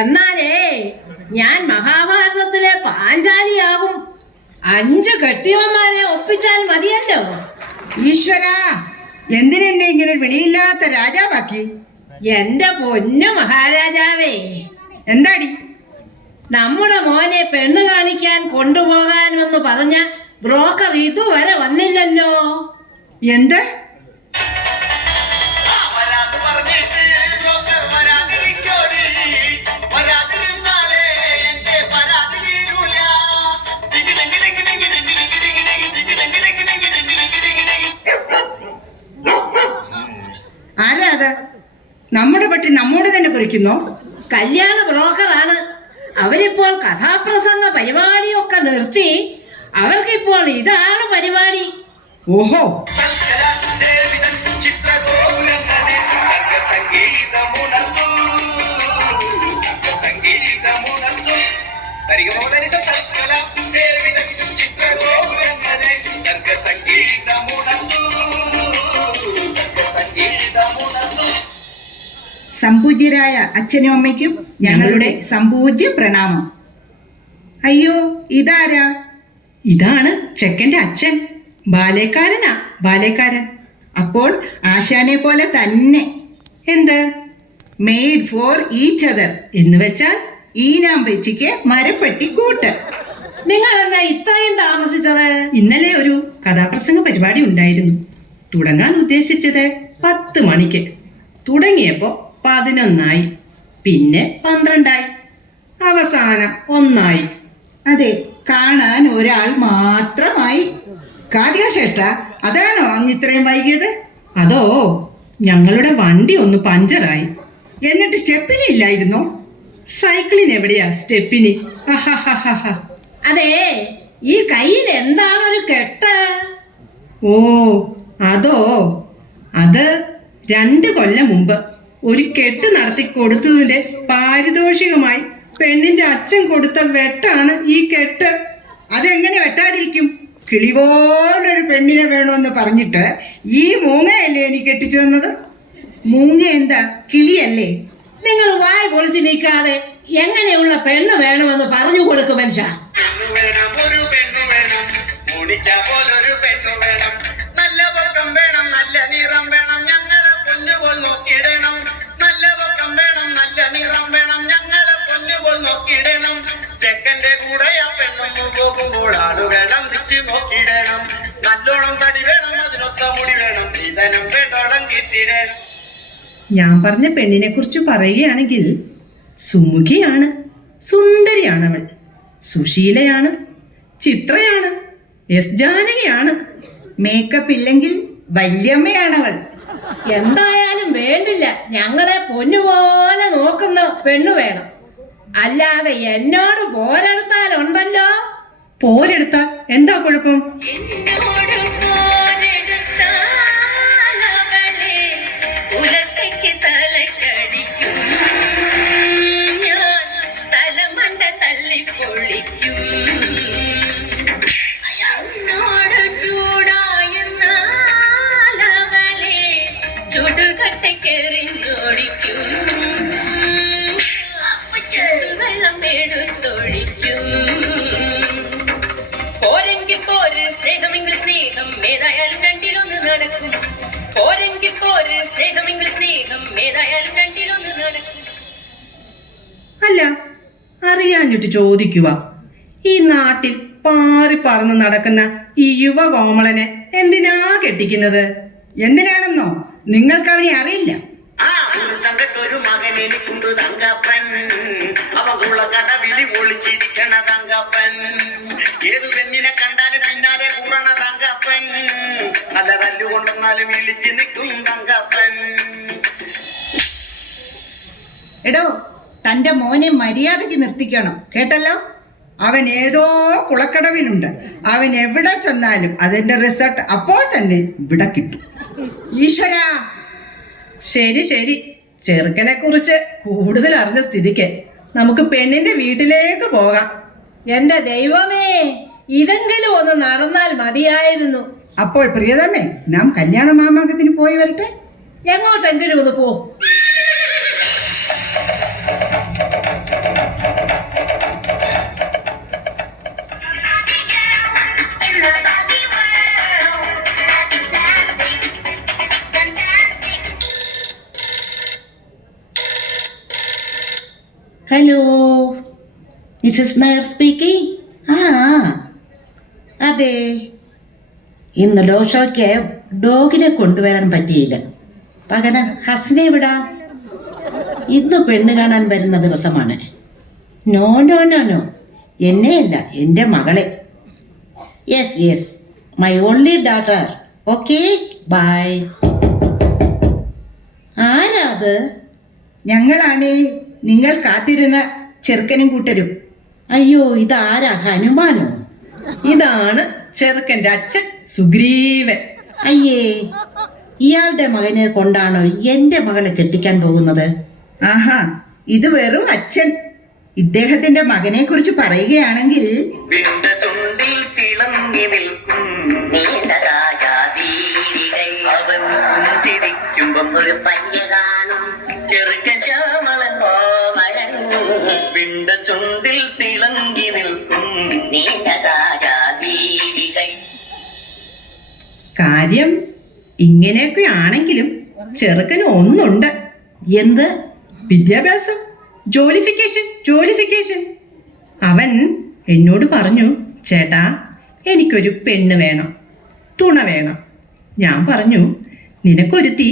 എന്നാലേ ഞാൻ മഹാഭാരതത്തിലെ പാഞ്ചാലിയാകും. 5 കെട്ടിയവന്മാരെ ഒപ്പിച്ചാൽ മതിയല്ലോ. ഈശ്വര, എന്തിനെന്നെ ഇങ്ങനെ വെളിയില്ലാത്ത രാജാവാക്കി? എന്റെ പൊന്നു മഹാരാജാവേ, എന്താടി? നമ്മുടെ മോനെ പെണ്ണ് കാണിക്കാൻ കൊണ്ടുപോകാനെന്ന് പറഞ്ഞ ബ്രോക്കർ ഇതുവരെ വന്നില്ലല്ലോ. എന്ത്? ആരാ അത്? നമ്മുടെ പട്ടി നമ്മോട് തന്നെ കുറിക്കുന്നോ? കല്യാണ ബ്രോക്കറാണ്. അവരിപ്പോൾ കഥാപ്രസംഗ പരിപാടിയൊക്കെ നിർത്തി. അവർക്കിപ്പോൾ ഇതാണ് പരിപാടി. ഓഹോ, സംപൂജ്യരായ അച്ഛനും അമ്മയ്ക്കും ഞങ്ങളുടെ സംപൂജ്യ പ്രണാമം. അയ്യോ, ഇതാരാ? ഇതാണ് ചെക്കൻ്റെ അച്ഛൻ. ബാലേക്കാരനാ, ബാലേക്കാരൻ. അപ്പോൾ ആശാനെ പോലെ തന്നെ. എന്ത്? മെയ്ഡ് ഫോർ ഈച്ച് അതർ എന്ന് വെച്ചാൽ ഈനാമ്പച്ചിക്ക് മരപ്പെട്ടി കൂട്ട്. നിങ്ങൾ എന്താ ഇത്രയും താമസിച്ചത്? ഇന്നലെ ഒരു കഥാപ്രസംഗ പരിപാടി ഉണ്ടായിരുന്നു. തുടങ്ങാൻ ഉദ്ദേശിച്ചത് 10 മണിക്ക്. തുടങ്ങിയപ്പോ 11 പിന്നെ 12 അവസാനം 1. അതെ, കാണാൻ ഒരാൾ മാത്രമായി. കാതിക ചേട്ട, അതാണോ അങ്ങ് ഇത്രയും വൈകിയത്? അതോ, ഞങ്ങളുടെ വണ്ടി ഒന്ന് പഞ്ചറായി. എന്നിട്ട് സ്റ്റെപ്പിനി ഇല്ലായിരുന്നോ? സൈക്കിളിന് എവിടെയാ സ്റ്റെപ്പിനി? അതെ, ഈ കയ്യിൽ എന്താണൊരു കെട്ട്? ഓ, അതോ, അത് 2 കൊല്ലം മുമ്പ് ഒരു കെട്ട് നടത്തി കൊടുത്തതിന്റെ പാരിതോഷികമായി പെണ്ണിന്റെ അച്ഛൻ കൊടുത്ത വെട്ടാണ് ഈ കെട്ട്. അതെങ്ങനെ വെട്ടാതിരിക്കും? കിളി പോലൊരു പെണ്ണിനെ വേണമെന്ന് പറഞ്ഞിട്ട് ഈ മൂങ്ങയല്ലേ എനിക്ക് കെട്ടിച്ചു തന്നത്? മൂങ്ങ എന്താ, കിളിയല്ലേ? നിങ്ങൾ വായ പൊളിച്ച് നിൽക്കാതെ എങ്ങനെയുള്ള പെണ്ണ് വേണമെന്ന് പറഞ്ഞു കൊടുക്കും മനുഷ്യ. ചെക്കന്റെ കൂടെ ആ പെണ്ണൊന്നു പോകുമ്പോൾ ആളുകളും തിച്ച് നോക്കിയിടണം. നല്ലോണം തടി വേണം, അതിനൊത്ത മുടി വേണം, ഇതനം വേണ്ടോളം കിട്ടിയിടണം. ഞാൻ പറഞ്ഞ പെണ്ണിനെ കുറിച്ച് പറയുകയാണെങ്കിൽ സുമുഖിയാണ്, സുന്ദരിയാണവൾ, സുശീലയാണ്, ചിത്രയാണ്, എസ് ജാനകിയാണ്. മേക്കപ്പ് ഇല്ലെങ്കിൽ വല്യമ്മയാണവൾ. എന്തായാലും വേണ്ടില്ല, ഞങ്ങളെ പൊന്നുപോലെ നോക്കുന്ന പെണ്ണ് വേണം. അല്ലാതെ എന്നോട് പോരെടുത്താലുണ്ടല്ലോ. പോരെടുത്താൽ എന്താ കുഴപ്പം? അല്ല, അറിയാഞ്ഞിട്ട് ചോദിക്കുക, ഈ നാട്ടിൽ പാറി പറന്ന് നടക്കുന്ന ഈ യുവ കോമളനെ എന്തിനാ കെട്ടിക്കുന്നത്? എന്തിനാണെന്നോ നിങ്ങൾക്ക് അവനെ അറിയില്ല. ഒരു മകൻ എനിക്കുണ്ട് തങ്കപ്പൻ, അവനുള്ള കടവിളി ഒളിച്ചിരിക്കണ തങ്കപ്പൻ. ഏതു പെണ്ണിനെ കണ്ടാലും പിന്നാലെ കൂടണ തങ്കപ്പൻ, നല്ല തല്ലുകൊണ്ടെന്നാലും ഇളിച്ചു നിൽക്കും തങ്കപ്പൻ. എടോ, തന്റെ മോനെ മര്യാദയ്ക്ക് നിർത്തിക്കണം, കേട്ടല്ലോ? അവൻ ഏതോ കുളക്കടവിലുണ്ട്. അവൻ എവിടെ ചെന്നാലും അതിന്റെ റിസൾട്ട് അപ്പോൾ തന്നെ ഇവിടെ കിട്ടും. ഈശ്വര, ശരി ശരി, ചെറുക്കനെ കുറിച്ച് കൂടുതൽ അറിഞ്ഞ സ്ഥിതിക്ക് നമുക്ക് പെണ്ണിന്റെ വീട്ടിലേക്ക് പോകാം. എന്റെ ദൈവമേ, ഇതെങ്കിലും ഒന്ന് നടന്നാൽ മതിയായിരുന്നു. അപ്പോൾ പ്രിയതമേ, നാം കല്യാണ മാമാങ്കത്തിന് പോയി വരട്ടെ. എങ്ങോട്ടെങ്കിലും ഒന്ന് പോ. Hello, Mrs Nair speaking. അതെ, ഇന്ന് ലോഷോയ്ക്ക് ഡോഗിനെ കൊണ്ടുവരാൻ പറ്റിയില്ല. പകരം ഹസിനെ വിടാം. ഇന്ന് പെണ്ണ് കാണാൻ വരുന്ന ദിവസമാണ്. നോ നോ നോ നോ, എന്നെയല്ല, എൻ്റെ മകളെ. Yes, my only daughter. Okay, bye. ആരാ അത്? ഞങ്ങളാണ് നിങ്ങൾ കാത്തിരുന്ന ചെറുക്കനും കൂട്ടരും. അയ്യോ, ഇതാരാ? ഹനുമാനോ? ഇതാണ് ചെറുക്കൻ്റെ അച്ഛൻ സുഗ്രീവൻ. അയ്യേ, ഇയാളുടെ മകനെ കൊണ്ടാണോ എൻ്റെ മകളെ കെട്ടിക്കാൻ പോകുന്നത്? ആഹാ, ഇത് വെറും അച്ഛൻ. ഇദ്ദേഹത്തിന്റെ മകനെ കുറിച്ച് പറയുകയാണെങ്കിൽ വിണ്ട ചുണ്ടിൽ തിളങ്ങി നിൽക്കും നീണ്ടരാജാതീരികൈ അവൻ ചിരിക്കുമ്പം ഒരു പയ്യ കാണും ചെറുക്കൻ ശ്യാമളൻ കോമളൻ വിണ്ട ചുണ്ടിൽ തിളങ്ങി നിൽക്കും നീണ്ടരാജാതീരികൈ. കാര്യം ഇങ്ങനെയൊക്കെ ആണെങ്കിലും ചെറുക്കന് ഒന്നുണ്ട്. എന്ത്? വിദ്യാഭ്യാസം, ജോലിഫിക്കേഷൻ. അവൻ എന്നോട് പറഞ്ഞു, ചേട്ടാ എനിക്കൊരു പെണ്ണ് വേണം, തുണ വേണം. ഞാൻ പറഞ്ഞു, നിനക്കൊരുത്തി